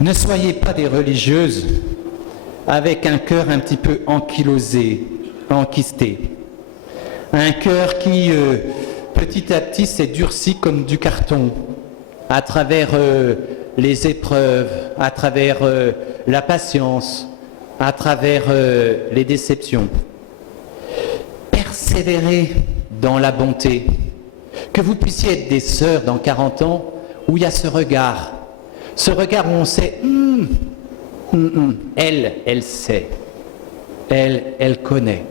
Ne soyez pas des religieuses avec un cœur un petit peu ankylosé, enquisté. Un cœur qui, petit à petit, s'est durci comme du carton à travers les épreuves, à travers la patience, à travers les déceptions. Persévérez dans la bonté. Que vous puissiez être des sœurs dans 40 ans où il y a ce regard où on sait, elle sait, elle connaît.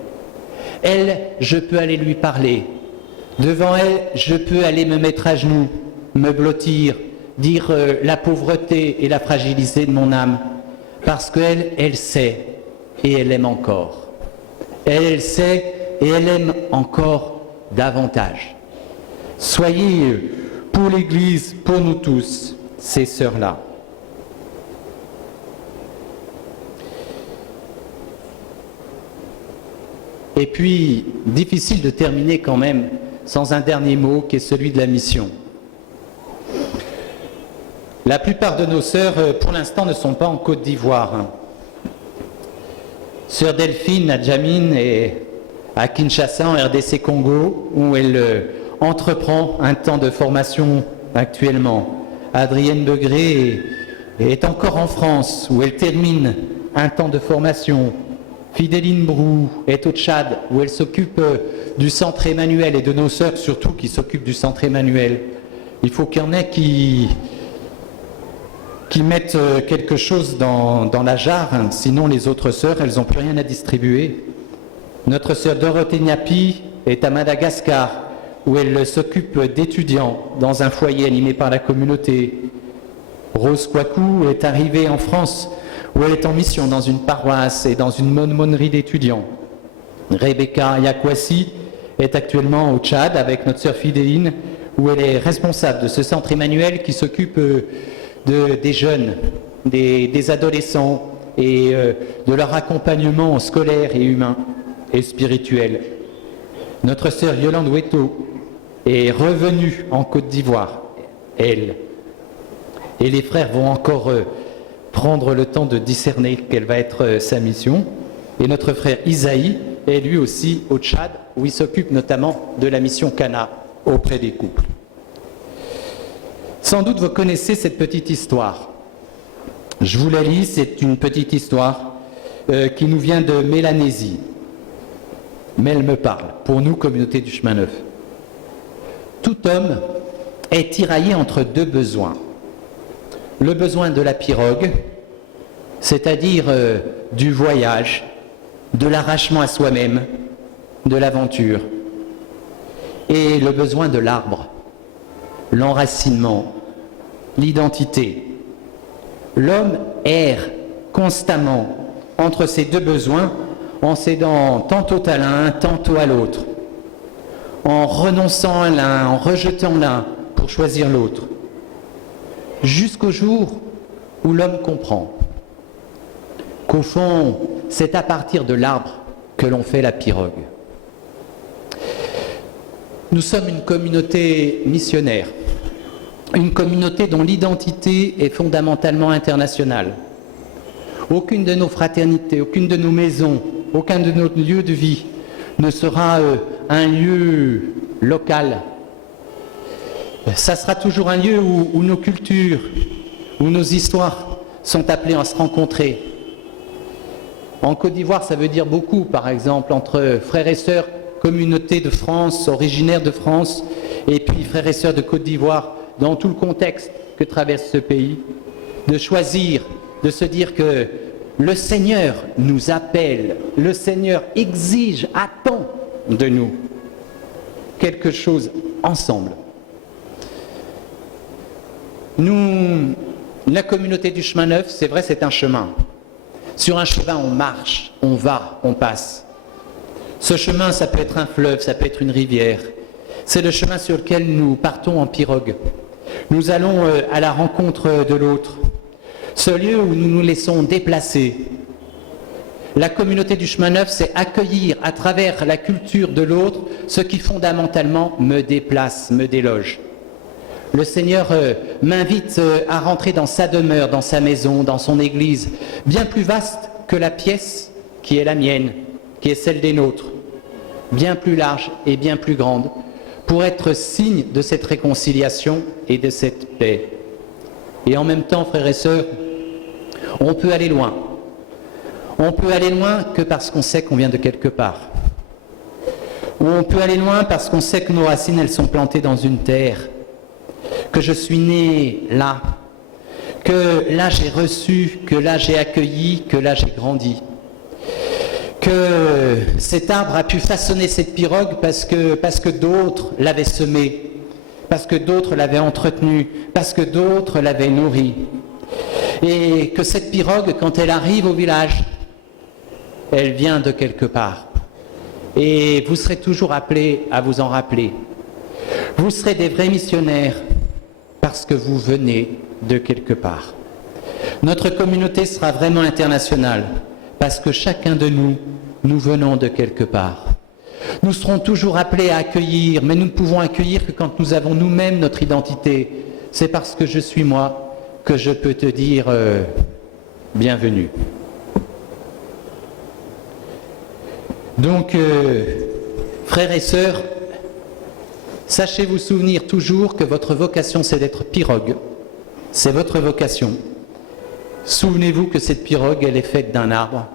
Elle, je peux aller lui parler. Devant elle, je peux aller me mettre à genoux, me blottir, dire la pauvreté et la fragilité de mon âme. Parce qu'elle, elle sait et elle aime encore. Elle sait et elle aime encore davantage. Soyez pour l'Église, pour nous tous, ces sœurs-là. Et puis, difficile de terminer quand même sans un dernier mot qui est celui de la mission. La plupart de nos sœurs, pour l'instant, ne sont pas en Côte d'Ivoire. Sœur Delphine à Djamine et à Kinshasa, en RDC Congo, où elle entreprend un temps de formation actuellement. Adrienne Begré est encore en France, où elle termine un temps de formation. Fidéline Brou est au Tchad, où elle s'occupe du centre Emmanuel, et de nos sœurs surtout qui s'occupent du centre Emmanuel. Il faut qu'il y en ait qui mettent quelque chose dans la jarre, hein. Sinon les autres sœurs, elles n'ont plus rien à distribuer. Notre sœur Dorothée Nyapi est à Madagascar, où elle s'occupe d'étudiants dans un foyer animé par la communauté. Rose Kouakou est arrivée en France, où elle est en mission dans une paroisse et dans une aumônerie d'étudiants. Rebecca Yakwasi est actuellement au Tchad avec notre sœur Fidéline, où elle est responsable de ce centre Emmanuel qui s'occupe des jeunes, des adolescents et de leur accompagnement scolaire et humain et spirituel. Notre sœur Yolande Ouetto est revenue en Côte d'Ivoire, elle. Et les frères vont encore prendre le temps de discerner quelle va être sa mission. Et notre frère Isaïe est lui aussi au Tchad, où il s'occupe notamment de la mission Cana auprès des couples. Sans doute vous connaissez cette petite histoire. Je vous la lis, c'est une petite histoire qui nous vient de Mélanésie. Mais elle me parle, pour nous, communauté du chemin neuf. Tout homme est tiraillé entre deux besoins. Le besoin de la pirogue, c'est-à-dire du voyage, de l'arrachement à soi-même, de l'aventure, et le besoin de l'arbre, l'enracinement, l'identité. L'homme erre constamment entre ces deux besoins en cédant tantôt à l'un, tantôt à l'autre, en renonçant à l'un, en rejetant l'un pour choisir l'autre, jusqu'au jour où l'homme comprend qu'au fond, c'est à partir de l'arbre que l'on fait la pirogue. Nous sommes une communauté missionnaire, une communauté dont l'identité est fondamentalement internationale. Aucune de nos fraternités, aucune de nos maisons, aucun de nos lieux de vie ne sera un lieu local. Ça sera toujours un lieu où nos cultures, où nos histoires sont appelées à se rencontrer. En Côte d'Ivoire, ça veut dire beaucoup, par exemple, entre frères et sœurs, communauté de France, originaire de France, et puis frères et sœurs de Côte d'Ivoire, dans tout le contexte que traverse ce pays, de choisir, de se dire que le Seigneur nous appelle, le Seigneur exige, attend de nous quelque chose ensemble. Nous, la communauté du chemin neuf, c'est vrai, c'est un chemin. Sur un chemin, on marche, on va, on passe. Ce chemin, ça peut être un fleuve, ça peut être une rivière. C'est le chemin sur lequel nous partons en pirogue. Nous allons à la rencontre de l'autre. Ce lieu où nous nous laissons déplacer. La communauté du chemin neuf, c'est accueillir à travers la culture de l'autre ce qui fondamentalement me déplace, me déloge. Le Seigneur m'invite à rentrer dans sa demeure, dans sa maison, dans son église, bien plus vaste que la pièce qui est la mienne, qui est celle des nôtres, bien plus large et bien plus grande, pour être signe de cette réconciliation et de cette paix. Et en même temps, frères et sœurs, on peut aller loin. On peut aller loin que parce qu'on sait qu'on vient de quelque part. Ou on peut aller loin parce qu'on sait que nos racines, elles sont plantées dans une terre, que je suis né là, que là j'ai reçu, que là j'ai accueilli, que là j'ai grandi. Que cet arbre a pu façonner cette pirogue parce que d'autres l'avaient semé, parce que d'autres l'avaient entretenu, parce que d'autres l'avaient nourri. Et que cette pirogue, quand elle arrive au village, elle vient de quelque part. Et vous serez toujours appelés à vous en rappeler. Vous serez des vrais missionnaires parce que vous venez de quelque part. Notre communauté sera vraiment internationale parce que chacun de nous, nous venons de quelque part. Nous serons toujours appelés à accueillir, mais nous ne pouvons accueillir que quand nous avons nous-mêmes notre identité. C'est parce que je suis moi que je peux te dire bienvenue. Donc, frères et sœurs, sachez vous souvenir toujours que votre vocation, c'est d'être pirogue. C'est votre vocation. Souvenez-vous que cette pirogue, elle est faite d'un arbre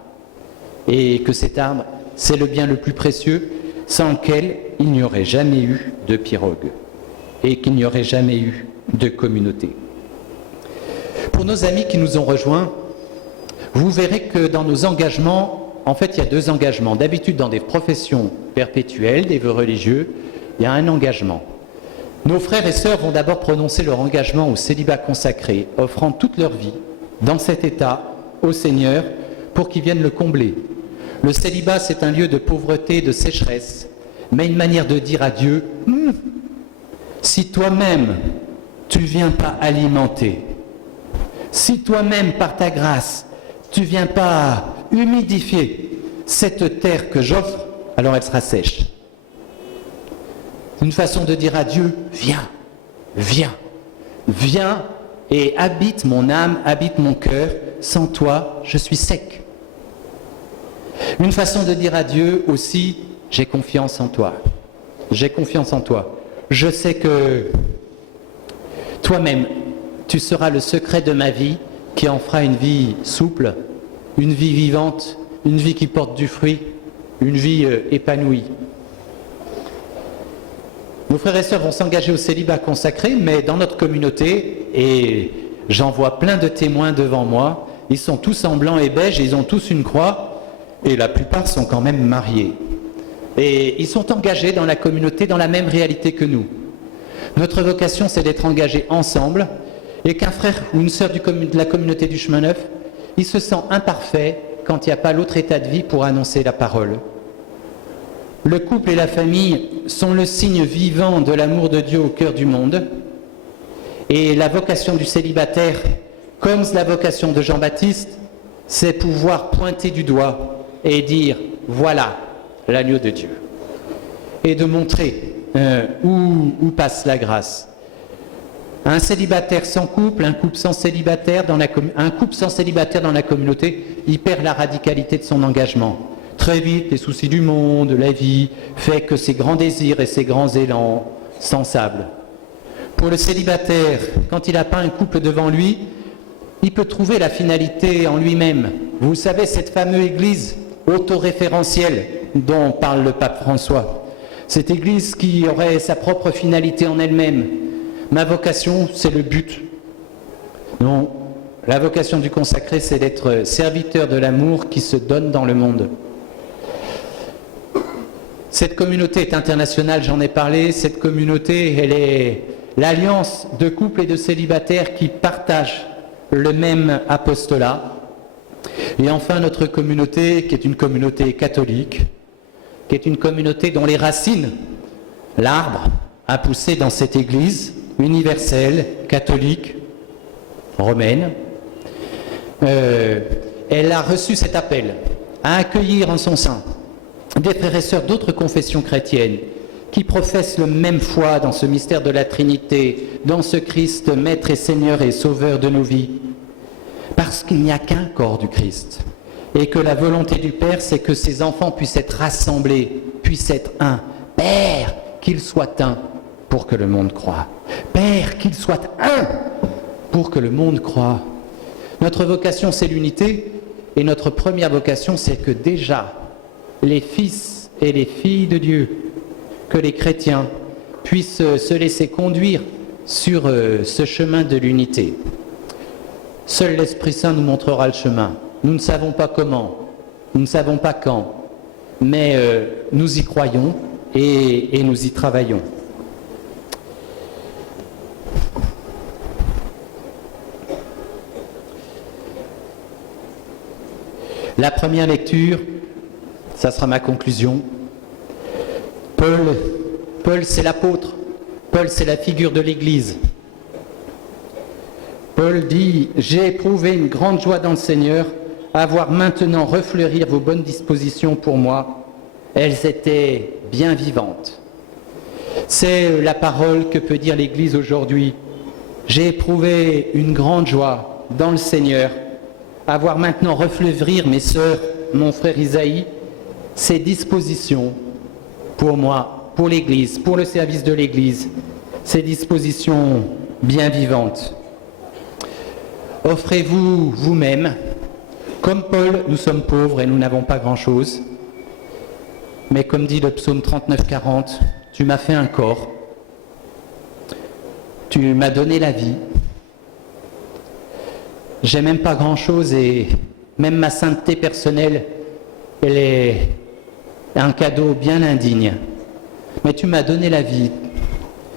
et que cet arbre, c'est le bien le plus précieux sans lequel il n'y aurait jamais eu de pirogue et qu'il n'y aurait jamais eu de communauté. Pour nos amis qui nous ont rejoints, vous verrez que dans nos engagements, en fait, il y a deux engagements. D'habitude, dans des professions perpétuelles, des vœux religieux, il y a un engagement. Nos frères et sœurs vont d'abord prononcer leur engagement au célibat consacré, offrant toute leur vie dans cet état au Seigneur pour qu'il vienne le combler. Le célibat, c'est un lieu de pauvreté, de sécheresse, mais une manière de dire à Dieu, si toi-même, tu ne viens pas alimenter, si toi-même, par ta grâce, tu ne viens pas humidifier cette terre que j'offre, alors elle sera sèche. Une façon de dire à Dieu, viens, viens, viens et habite mon âme, habite mon cœur, sans toi, je suis sec. Une façon de dire à Dieu aussi, j'ai confiance en toi, j'ai confiance en toi. Je sais que toi-même, tu seras le secret de ma vie qui en fera une vie souple, une vie vivante, une vie qui porte du fruit, une vie épanouie. Nos frères et sœurs vont s'engager au célibat consacré, mais dans notre communauté, et j'en vois plein de témoins devant moi, ils sont tous en blanc et beige, ils ont tous une croix, et la plupart sont quand même mariés. Et ils sont engagés dans la communauté, dans la même réalité que nous. Notre vocation, c'est d'être engagés ensemble, et qu'un frère ou une sœur de la communauté du chemin neuf, il se sent imparfait quand il n'y a pas l'autre état de vie pour annoncer la parole. Le couple et la famille sont le signe vivant de l'amour de Dieu au cœur du monde. Et la vocation du célibataire, comme la vocation de Jean-Baptiste, c'est pouvoir pointer du doigt et dire « voilà l'agneau de Dieu » et de montrer où passe la grâce. Un célibataire sans couple, un couple sans célibataire dans la communauté, il perd la radicalité de son engagement. Très vite, les soucis du monde, la vie, fait que ses grands désirs et ses grands élans s'ensablent. Pour le célibataire, quand il n'a pas un couple devant lui, il peut trouver la finalité en lui-même. Vous savez, cette fameuse église autoréférentielle dont parle le pape François. Cette église qui aurait sa propre finalité en elle-même. Ma vocation, c'est le but. Non, la vocation du consacré, c'est d'être serviteur de l'amour qui se donne dans le monde. Cette communauté est internationale, j'en ai parlé. Cette communauté, elle est l'alliance de couples et de célibataires qui partagent le même apostolat. Et enfin, notre communauté, qui est une communauté catholique, qui est une communauté dont les racines, l'arbre, a poussé dans cette église universelle, catholique, romaine. Elle a reçu cet appel à accueillir en son sein des frères et sœurs d'autres confessions chrétiennes qui professent le même foi dans ce mystère de la Trinité, dans ce Christ, Maître et Seigneur et Sauveur de nos vies. Parce qu'il n'y a qu'un corps du Christ. Et que la volonté du Père, c'est que ses enfants puissent être rassemblés, puissent être un. Père, qu'il soit un pour que le monde croie. Père, qu'il soit un pour que le monde croie. Notre vocation, c'est l'unité. Et notre première vocation, c'est que déjà, les fils et les filles de Dieu, que les chrétiens puissent se laisser conduire sur ce chemin de l'unité. Seul l'Esprit Saint nous montrera le chemin. Nous ne savons pas comment, nous ne savons pas quand, mais nous y croyons et nous y travaillons. La première lecture, ça sera ma conclusion. Paul, c'est l'apôtre. Paul, c'est la figure de l'Église. Paul dit « J'ai éprouvé une grande joie dans le Seigneur à voir maintenant refleurir vos bonnes dispositions pour moi. Elles étaient bien vivantes. » C'est la parole que peut dire l'Église aujourd'hui. J'ai éprouvé une grande joie dans le Seigneur à voir maintenant refleurir, mes sœurs, mon frère Isaïe, ces dispositions pour moi, pour l'Église, pour le service de l'Église, ces dispositions bien vivantes. Offrez-vous vous-même. Comme Paul, nous sommes pauvres et nous n'avons pas grand-chose. Mais comme dit le psaume 39-40, tu m'as fait un corps, tu m'as donné la vie. J'ai même pas grand-chose et même ma sainteté personnelle, elle est un cadeau bien indigne. Mais tu m'as donné la vie,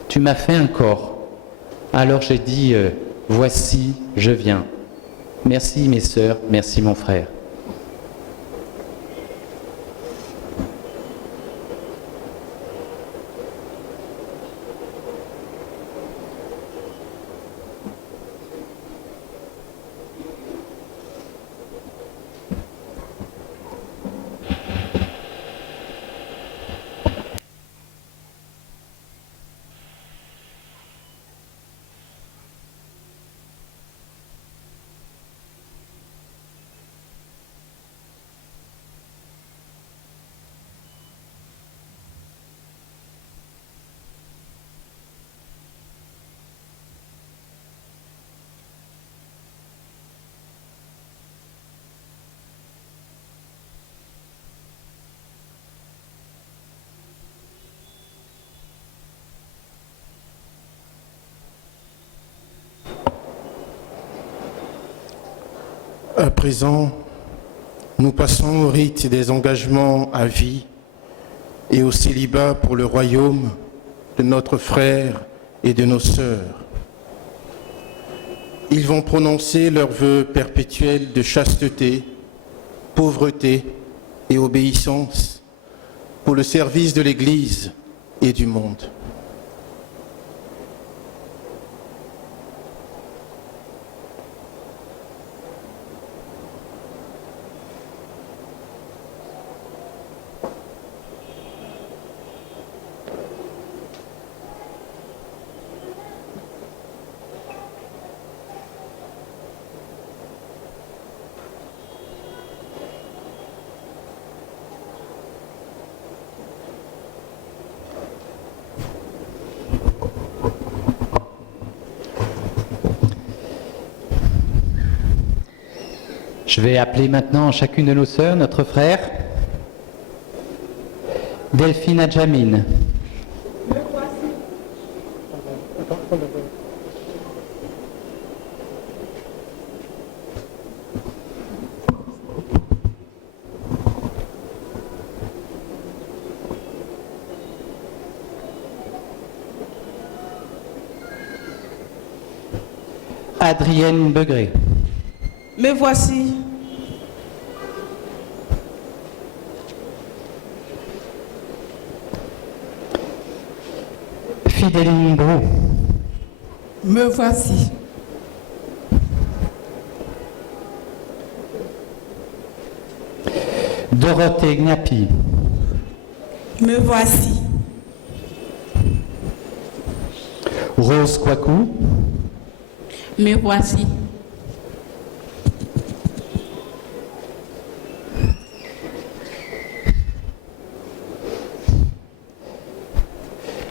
tu m'as fait un corps. Alors j'ai dit, voici, je viens. Merci mes sœurs, merci mon frère. À présent, nous passons au rite des engagements à vie et au célibat pour le royaume de notre frère et de nos sœurs. Ils vont prononcer leurs vœux perpétuels de chasteté, pauvreté et obéissance pour le service de l'Église et du monde. Je vais appeler maintenant chacune de nos sœurs, notre frère. Delphine Adjamine. Adrienne Begré. Me voici. Fidéline Brou. Me voici. Dorothée Gnappi. Me voici. Rose Kwaku, Me voici.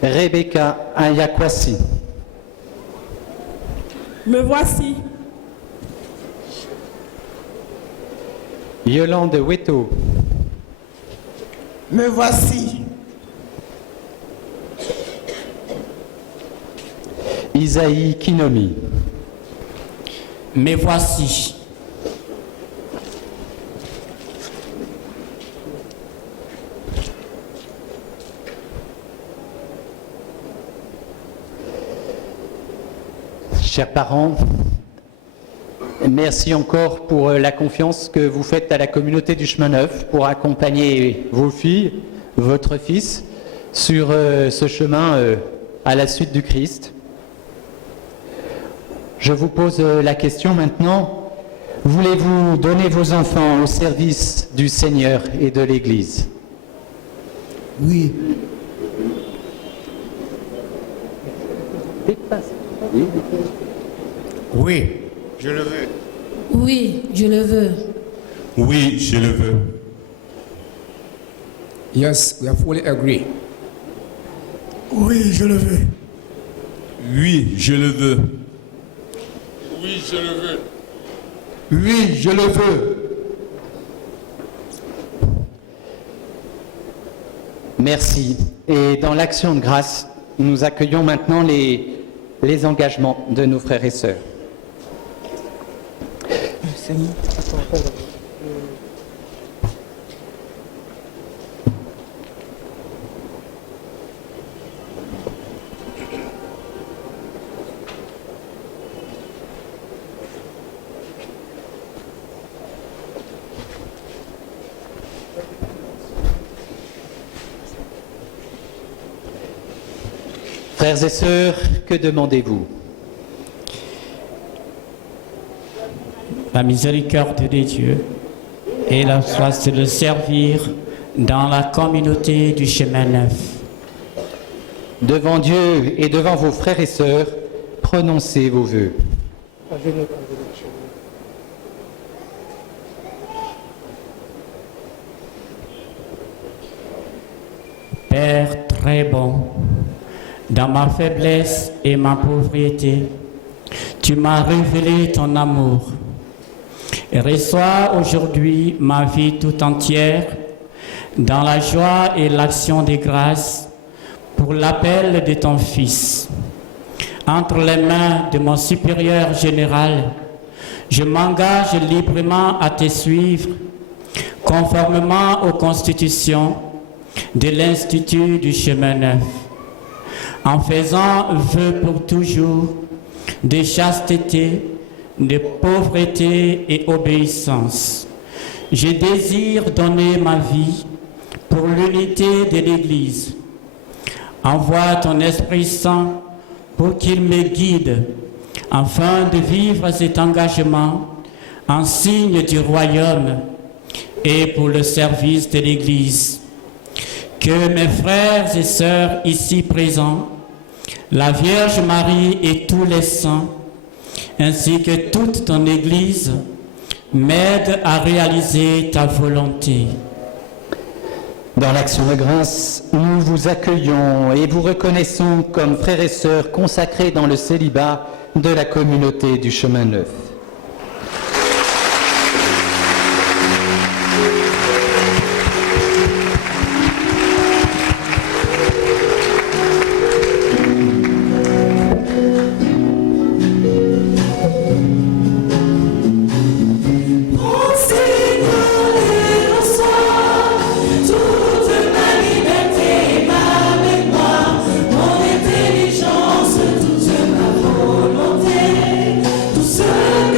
Rebecca Ayakwasi, Me voici. Yolande Weto, Me voici. Isaïe Kinomi, Me voici. Chers parents, merci encore pour la confiance que vous faites à la communauté du Chemin Neuf pour accompagner vos filles, votre fils, sur ce chemin à la suite du Christ. Je vous pose la question maintenant. Voulez-vous donner vos enfants au service du Seigneur et de l'Église? Oui, Oui, je le veux. Oui, je le veux. Oui, je le veux. yes, we are fully agree. Oui, je le veux. Oui, je le veux. Oui, je le veux. Oui, je le veux. Merci. Et dans l'action de grâce, nous accueillons maintenant les engagements de nos frères et sœurs. Frères et sœurs, que demandez-vous? La miséricorde de Dieu et la grâce de le servir dans la communauté du chemin neuf. Devant Dieu et devant vos frères et sœurs, prononcez vos vœux. Père très bon, dans ma faiblesse et ma pauvreté, tu m'as révélé ton amour. Et reçois aujourd'hui ma vie tout entière dans la joie et l'action des grâces pour l'appel de ton Fils. Entre les mains de mon supérieur général, je m'engage librement à te suivre conformément aux constitutions de l'Institut du chemin neuf, en faisant vœu pour toujours de chasteté, de pauvreté et obéissance. Je désire donner ma vie pour l'unité de l'Église. Envoie ton Esprit Saint pour qu'il me guide afin de vivre cet engagement en signe du royaume et pour le service de l'Église. Que mes frères et sœurs ici présents, la Vierge Marie et tous les saints, ainsi que toute ton Église, m'aident à réaliser ta volonté. Dans l'action de grâce, nous vous accueillons et vous reconnaissons comme frères et sœurs consacrés dans le célibat de la communauté du chemin neuf. Tout seul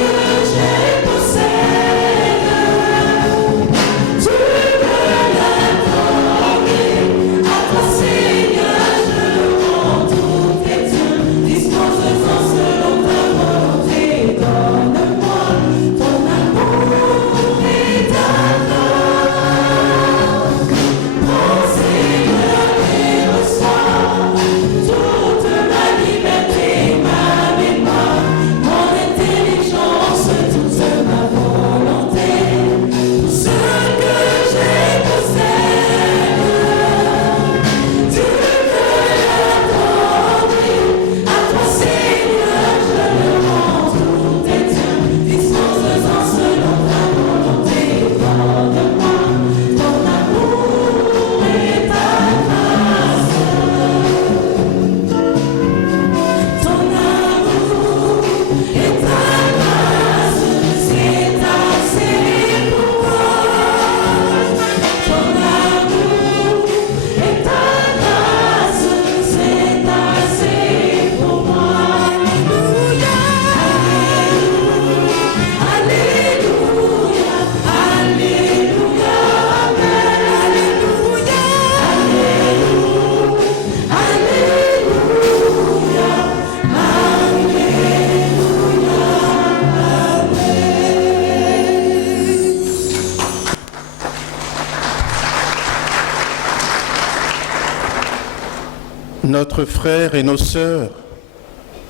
notre frère et nos sœurs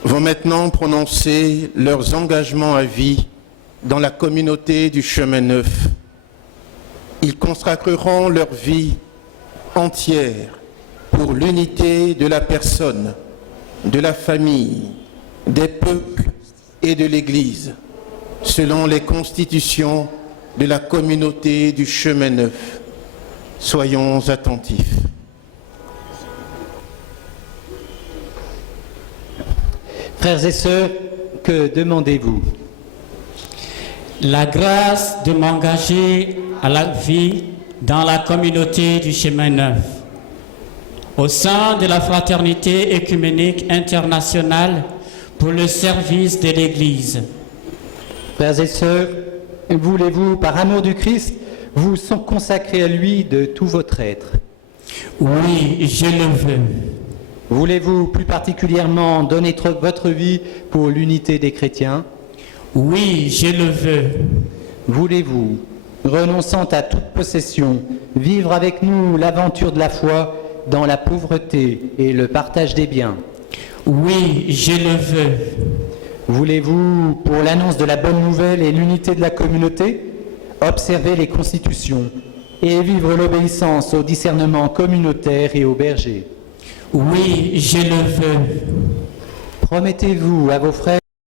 vont maintenant prononcer leurs engagements à vie dans la communauté du chemin neuf. Ils consacreront leur vie entière pour l'unité de la personne, de la famille, des peuples et de l'Église, selon les constitutions de la communauté du chemin neuf. Soyons attentifs. Frères et sœurs, que demandez-vous? La grâce de m'engager à la vie dans la communauté du chemin neuf, au sein de la fraternité écuménique internationale pour le service de l'Église. Frères et sœurs, voulez-vous, par amour du Christ, vous consacrer à lui de tout votre être? Oui, je le veux. Voulez-vous plus particulièrement donner votre vie pour l'unité des chrétiens? Oui, je le veux. Voulez-vous, renonçant à toute possession, vivre avec nous l'aventure de la foi dans la pauvreté et le partage des biens? Oui, je le veux. Voulez-vous, pour l'annonce de la bonne nouvelle et l'unité de la communauté, observer les constitutions et vivre l'obéissance au discernement communautaire et au berger? Oui, je le veux. Promettez-vous à vos frères